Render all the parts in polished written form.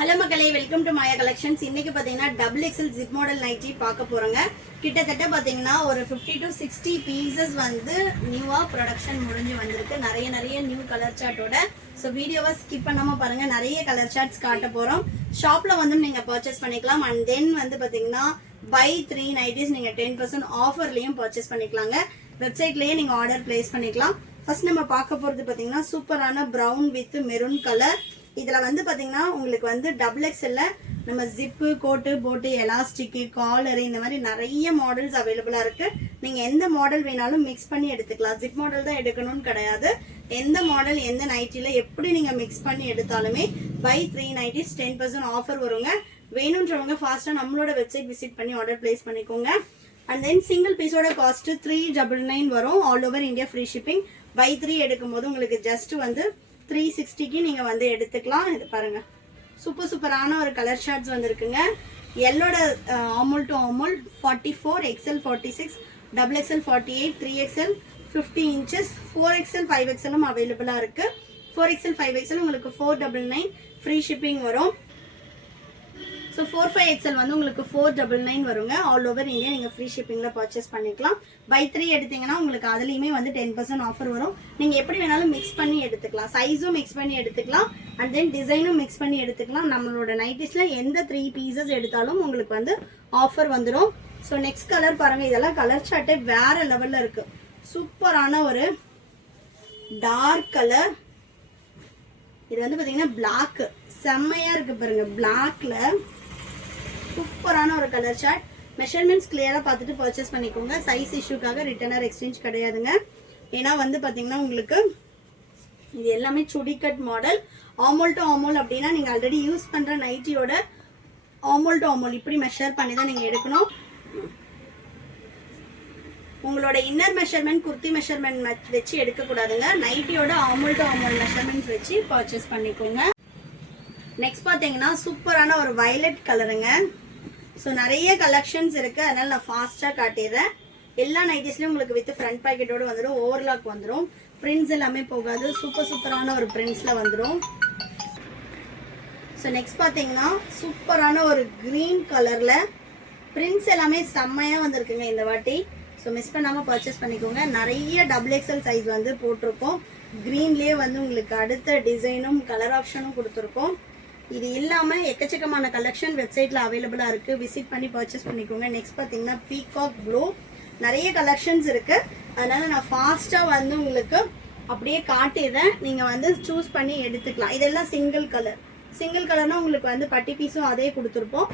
Hello மக்களே, welcome to Maya collections. இன்னைக்கு பாத்தீங்கன்னா double XL zip model nighty பார்க்க போறோங்க. கிட்டத்தட்ட பாத்தீங்கன்னா ஒரு 50 to 60 பீசஸ் வந்து நியூவா ப்ரொடக்ஷன் முடிஞ்சு வந்திருக்கு. நிறைய நியூ கலர் சார்ட்டோட. ஸோ வீடியோவை ஸ்கிப் பண்ணாம பாருங்க. நிறைய கலர் சார்ட்ஸ் காட்ட போறோம். ஷாப்ல வந்து நீங்க பர்ச்சேஸ் பண்ணிக்கலாம். அண்ட் தென் வந்து பாத்தீங்கன்னா பை 3 நைட்டிஸ் நீங்க 10% ஆஃபர்லயும் பர்ச்சேஸ் பண்ணிக்கலாங்க. வெப்சைட்லயே நீங்க ஆர்டர் பிளேஸ் பண்ணிக்கலாம். ஃபர்ஸ்ட் நம்ம பார்க்க போறது பாத்தீங்கன்னா சூப்பரான பிரவுன் வித் மெரூன் கலர். இதுல வந்து பாத்தீங்கன்னா உங்களுக்கு வந்து டபுள் எக்ஸ்எல்ல நம்ம ஜிப்பு, கோட்டு, போட்டு, எலாஸ்டிக், காலர் இந்த மாதிரி நிறைய மாடல்ஸ் அவைலபிளா இருக்கு. நீங்க எந்த மாடல் வேணாலும் மிக்ஸ் பண்ணி எடுத்துக்கலாம். ஜிப் மாடல் தான் எடுக்கணும்னு கிடையாது. எந்த மாடல் எந்த நைட்டில எப்படி நீங்க மிக்ஸ் பண்ணி எடுத்தாலுமே பை 3 நைட்டிஸ் 10% ஆஃபர் வருங்க. வேணும்ன்றவங்க ஃபாஸ்டா நம்மளோட வெப்சைட் விசிட் பண்ணி ஆர்டர் பிளேஸ் பண்ணிக்கோங்க. அண்ட் தென் சிங்கிள் பீஸோட காஸ்ட் 399 வரும். All over India free shipping. Buy 3 எடுக்கும் போது உங்களுக்கு ஜஸ்ட் வந்து 360க்கு நீங்க வந்து எடுத்துக்கலாம். இது பாருங்க, சூப்பரான ஒரு கலர் ஷார்ட்ஸ் வந்திருக்குங்க. எல்லோட armhole to armhole 44, XL 46, double XL 48, 3XL 50 inches, 4XL 5XL அவைலபிளா இருக்கு. 4XL 5XL உங்களுக்கு 499 ஃப்ரீ ஷிப்பிங் வரும். ஸோ 45XL வந்து உங்களுக்கு 499 வருங்க. ஆல் ஓவர் இந்தியா நீங்கள் ஃப்ரீ ஷிப்பிங்கில் பர்ச்சேஸ் பண்ணிக்கலாம். பை 3 எடுத்தீங்கன்னா உங்களுக்கு அதுலேயுமே வந்து 10% ஆஃபர் வரும். நீங்கள் எப்படி வேணாலும் மிக்ஸ் பண்ணி எடுத்துக்கலாம். சைஸும் மிக்ஸ் பண்ணி எடுத்துக்கலாம். அண்ட் தென் டிசைனும் மிக்ஸ் பண்ணி எடுத்துக்கலாம். நம்மளோட நைட்டிஸில் எந்த 3 பீசஸ் எடுத்தாலும் உங்களுக்கு வந்து ஆஃபர் வந்துடும். ஸோ நெக்ஸ்ட் கலர் பாருங்கள். இதெல்லாம் கலர் சார்ட்டே வேற லெவலில் இருக்குது. சூப்பரான ஒரு டார்க் கலர். இது வந்து பார்த்தீங்கன்னா பிளாக் செம்மையாக இருக்குது பாருங்க. பிளாக்ல சூப்பரான ஒரு கலர் சார்ட். மெஷர்மெண்ட்ஸ் கிளியரா பார்த்துட்டு பர்ச்சேஸ் பண்ணிக்கோங்க. சைஸ் இஷ்யூக்காக ரிட்டர்ன் ஆர் எக்ஸ்சேஞ்ச் கிடையாதுங்க. ஏன்னா வந்து பாத்தீங்கன்னா உங்களுக்கு இது எல்லாமே சுடி கட் மாடல். ஆமோல் டு ஆமோல் அப்படின்னா நீங்க ஆல்ரெடி யூஸ் பண்ற நைட்டியோட ஆமோல் டு ஆமோல் இப்படி மெஷர் பண்ணி தான் நீங்க எடுக்கணும். உங்களோட இன்னர் மெஷர்மெண்ட், குர்த்தி மெஷர்மெண்ட் வச்சு எடுக்க கூடாதுங்க. நைட்டியோட ஆமோல் டு ஆமோல் மெஷர்மெண்ட்ஸ் வச்சு பர்ச்சேஸ் பண்ணிக்கோங்க. நெக்ஸ்ட் பாத்தீங்கன்னா சூப்பரான ஒரு வயலட் கலருங்க. ஸோ நிறைய கலெக்ஷன்ஸ் இருக்கு, அதனால நான் ஃபாஸ்டா காட்டிடுறேன். எல்லா நைட்டிஸ்லயும் உங்களுக்கு வித் ஃப்ரண்ட் பாக்கெட்டோட வந்துடும். ஓவர்லாக் வந்துடும். பிரிண்ட்ஸ் எல்லாமே போகாது. சூப்பரான ஒரு பிரிண்ட்ஸ்ல வந்துடும். ஸோ நெக்ஸ்ட் பாத்தீங்கன்னா சூப்பரான ஒரு கிரீன் கலர்ல பிரிண்ட்ஸ் எல்லாமே செம்மையா வந்திருக்குங்க இந்த வாட்டி. ஸோ மிஸ் பண்ணாம பர்ச்சேஸ் பண்ணிக்கோங்க. நிறைய டபுள் எக்ஸ்எல் சைஸ் வந்து போட்டிருக்கோம். கிரீன்லயே வந்து உங்களுக்கு அடுத்த டிசைனும் கலர் ஆப்ஷனும் கொடுத்துருக்கோம். இது இல்லாம எக்கச்சக்கமான கலெக்ஷன் வெப்சைட்ல அவைலபிளா இருக்கு. விசிட் பண்ணி பர்ச்சேஸ் பண்ணிக்கோங்க. நெக்ஸ்ட் பாத்தீங்கன்னா பீகாக் ப்ளூ. நிறைய கலெக்ஷன்ஸ் இருக்கு, அதனால நான் ஃபாஸ்டா வந்து உங்களுக்கு அப்படியே காட்டிடுறேன். நீங்க வந்து சூஸ் பண்ணி எடுத்துக்கலாம். இதெல்லாம் சிங்கிள் கலர். சிங்கிள் கலர்னா உங்களுக்கு வந்து பட்டி பீஸும் அதே கொடுத்துருப்போம்.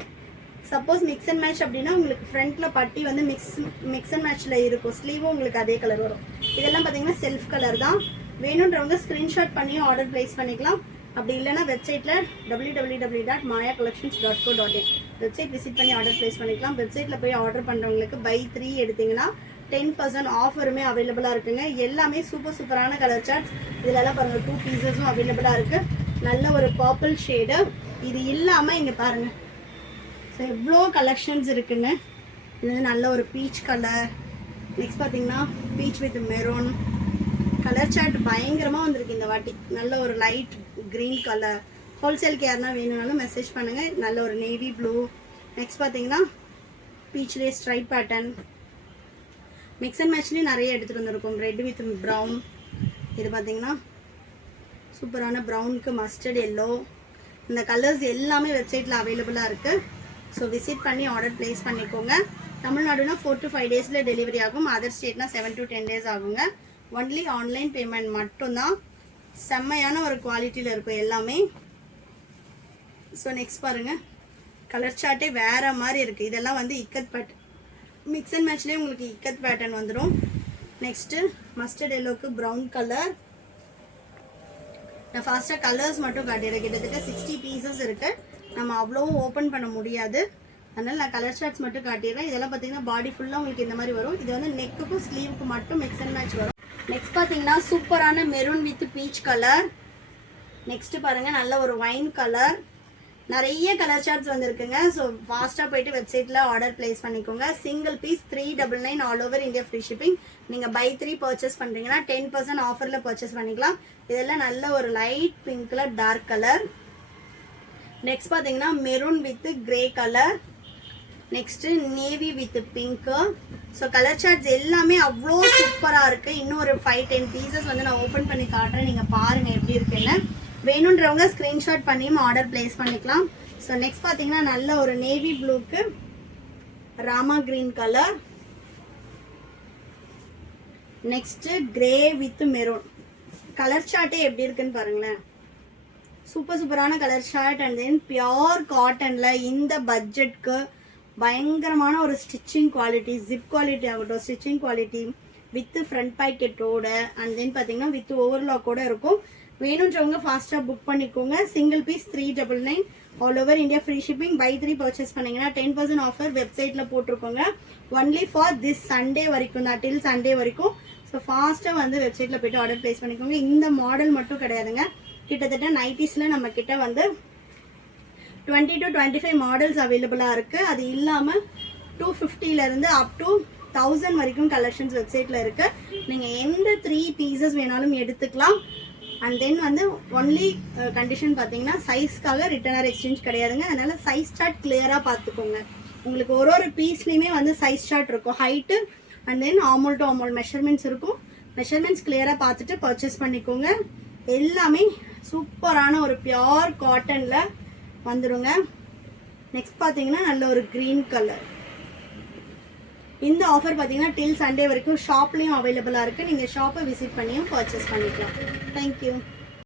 சப்போஸ் மிக்ஸ் அண்ட் மேட்ச் அப்படின்னா உங்களுக்கு ஃப்ரண்ட்ல பட்டி வந்து மிக்ஸ் அண்ட் மேட்ச்ல இருக்கும். ஸ்லீவும் உங்களுக்கு அதே கலர் வரும். இதெல்லாம் பாத்தீங்கன்னா செல்ஃப் கலர் தான். வேணுன்றவங்க ஸ்கிரீன்ஷாட் பண்ணி ஆர்டர் பிளேஸ் பண்ணிக்கலாம். அப்படி இல்லைன்னா வெப்சைட்ல www.mayacollections.co.in வெப்சைட் விசிட் பண்ணி ஆர்டர் பிளேஸ் பண்ணிக்கலாம். வெப்சைட்ல போய் ஆர்டர் பண்றவங்களுக்கு பை 3 எடுத்தீங்கன்னா 10% ஆஃபருமே அவைலபிளா இருக்குங்க. எல்லாமே சூப்பரான கலர் சார்ட்ஸ். இதுல எல்லாம் பாருங்க 2 பீசஸும் அவைலபிளா இருக்கு. நல்ல ஒரு பர்பிள் ஷேடு. இது இல்லாம இங்க பாருங்க, ஸோ எவ்வளோ கலெக்ஷன்ஸ் இருக்குங்க. இது வந்து நல்ல ஒரு பீச் கலர். நெக்ஸ்ட் பாத்தீங்கன்னா peach with maroon colour chart பயங்கரமா வந்திருக்கு இந்த வாட்டி. நல்ல ஒரு லைட் கிரீன் கலர். ஹோல்சேலுக்கு யாருன்னா வேணும்னாலும் மெசேஜ் பண்ணுங்க. நல்ல ஒரு நேவி ப்ளூ. நெக்ஸ்ட் பாத்தீங்கன்னா பீச்லேயே ஸ்ட்ரைப் பேட்டர்ன். மிக்ஸ் அண்ட் மேட்ச்லேயும் நிறைய எடுத்துட்டு வந்திருக்கும். Red with brown. இது பாத்தீங்கன்னா சூப்பரான ப்ரௌனுக்கு மஸ்டர்ட் எல்லோ. இந்த கலர்ஸ் எல்லாமே வெப்சைட்ல அவைலபிளா இருக்கு. ஸோ விசிட் பண்ணி ஆர்டர் பிளேஸ் பண்ணிக்கோங்க. தமிழ்நாடுனா 4 to 5 டேஸ்ல டெலிவரி ஆகும். அதர் ஸ்டேட்னா 7 to 10 டேஸ் ஆகுங்க. ஒன்லி ஆன்லைன் பேமெண்ட் மட்டும்தான். செம்மையான ஒரு குவாலிட்டியில் இருக்கும் எல்லாமே. ஸோ நெக்ஸ்ட் பாருங்க, கலர் சார்ட்டே வேற மாதிரி இருக்கு. இதெல்லாம் வந்து இக்கத் பேட்டர்ன். மிக்ஸ் அண்ட் மேட்ச்லேயே உங்களுக்கு இக்கத் பேட்டர்ன் வந்துடும். நெக்ஸ்ட் மஸ்டர்ட் எல்லோக்கு ப்ரௌன் கலர். நான் ஃபாஸ்ட்டாக கலர்ஸ் மட்டும் காட்டிடுறேன். கிட்டத்தட்ட 60 பீசஸ் இருக்கு. நம்ம அவ்வளோ ஓப்பன் பண்ண முடியாது, அதனால நான் கலர் சார்ட்ஸ் மட்டும் காட்டிடுறேன். இதெல்லாம் பார்த்தீங்கன்னா பாடி ஃபுல்லாக உங்களுக்கு இந்த மாதிரி வரும். இது வந்து நெக்குக்கும் ஸ்லீவுக்கும் மட்டும் மிக்ஸ் அண்ட் மேட்ச் வரும். நெக்ஸ்ட் பாத்தீங்கன்னா சூப்பரான maroon with peach colour. Next பாருங்க நல்ல ஒரு வைன் கலர். நிறைய கலர் சார்ட்ஸ் வந்திருக்குங்க. ஸோ ஃபாஸ்டா போயிட்டு வெப்சைட்ல ஆர்டர் பிளேஸ் பண்ணிக்கோங்க. Single piece 399 all over India free shipping. நீங்க பை 3 பர்ச்சேஸ் பண்றீங்கன்னா 10% ஆஃபர்ல பர்ச்சேஸ் பண்ணிக்கலாம். இதெல்லாம் நல்ல ஒரு லைட் பிங்க்ல டார்க் கலர். நெக்ஸ்ட் பார்த்தீங்கன்னா maroon with grey colour, next navy with pink. So colour charts எல்லாமே அவ்வளோ சூப்பராக இருக்கு. இன்னும் ஒரு 5-10 பீசஸ் வந்து நான் ஓப்பன் பண்ணி காட்டுறேன், நீங்க பாருங்க எப்படி இருக்குன்னு. வேணுன்றவங்க ஸ்கிரீன்ஷாட் பண்ணியும் ஆர்டர் பிளேஸ் பண்ணிக்கலாம். ஸோ நெக்ஸ்ட் பார்த்தீங்கன்னா நல்ல ஒரு நேவி ப்ளூக்கு Rama green colour, next grey with maroon. Colour சார்ட்டே எப்படி இருக்குன்னு பாருங்களேன், சூப்பரான colour chart. And then pure காட்டன்ல இந்த பட்ஜெட்க்கு பயங்கரமான ஒரு ஸ்டிச்சிங் குவாலிட்டி, ஜிப் குவாலிட்டி ஆகட்டும், ஸ்டிச்சிங் குவாலிட்டி வித் ஃப்ரண்ட் பாக்கெட்டோட அண்ட் தென் பார்த்தீங்கன்னா வித் ஓவர்லாக்கோட இருக்கும். வேணுன்றவங்க ஃபாஸ்ட்டாக புக் பண்ணிக்கோங்க. Single piece 399, all over India free shipping. Buy 3 purchase பண்ணீங்கன்னா 10% ஆஃபர் வெப்சைட்டில் போட்டிருக்கோங்க. ஒன்லி ஃபார் திஸ் சண்டே வரைக்கும் தான், டில் சண்டே வரைக்கும். ஸோ ஃபாஸ்ட்டாக வந்து வெப்சைட்டில் போய்ட்டு ஆர்டர் ப்ளேஸ் பண்ணிக்கோங்க. இந்த மாடல் மட்டும் கிடையாதுங்க, கிட்டத்தட்ட நைட்டிஸில் நம்ம கிட்ட வந்து 20 to 25 மாடல்ஸ் அவைலபிளாக இருக்குது. அது இல்லாமல் 250லேருந்து அப் டு 1000 வரைக்கும் கலெக்ஷன்ஸ் வெப்சைட்டில் இருக்குது. நீங்கள் எந்த 3 பீசஸ் வேணாலும் எடுத்துக்கலாம். அண்ட் தென் வந்து ஒன்லி கண்டிஷன் பார்த்தீங்கன்னா சைஸ்க்காக ரிட்டர்ன் ஆர் எக்ஸ்சேஞ்ச் கிடையாதுங்க. அதனால் சைஸ் சார்ட் கிளியராக பார்த்துக்கோங்க. உங்களுக்கு ஒரு பீஸ்லேயுமே வந்து சைஸ் சார்ட் இருக்கும், height and then armhole to armhole measurements இருக்கும். மெஷர்மெண்ட்ஸ் கிளியராக பார்த்துட்டு பர்ச்சேஸ் பண்ணிக்கோங்க. எல்லாமே சூப்பரான ஒரு பியோர் காட்டனில் வந்துடுங்க. நெக்ஸ்ட் பார்த்தீங்கன்னா நல்ல ஒரு க்ரீன் கலர். இந்த ஆஃபர் பார்த்தீங்கன்னா டில் சண்டே வரைக்கும் ஷாப்லேயும் அவைலபிளாக இருக்குது. நீங்கள் ஷாப்பை விசிட் பண்ணியும் பர்ச்சேஸ் பண்ணிக்கலாம். தேங்க்யூ.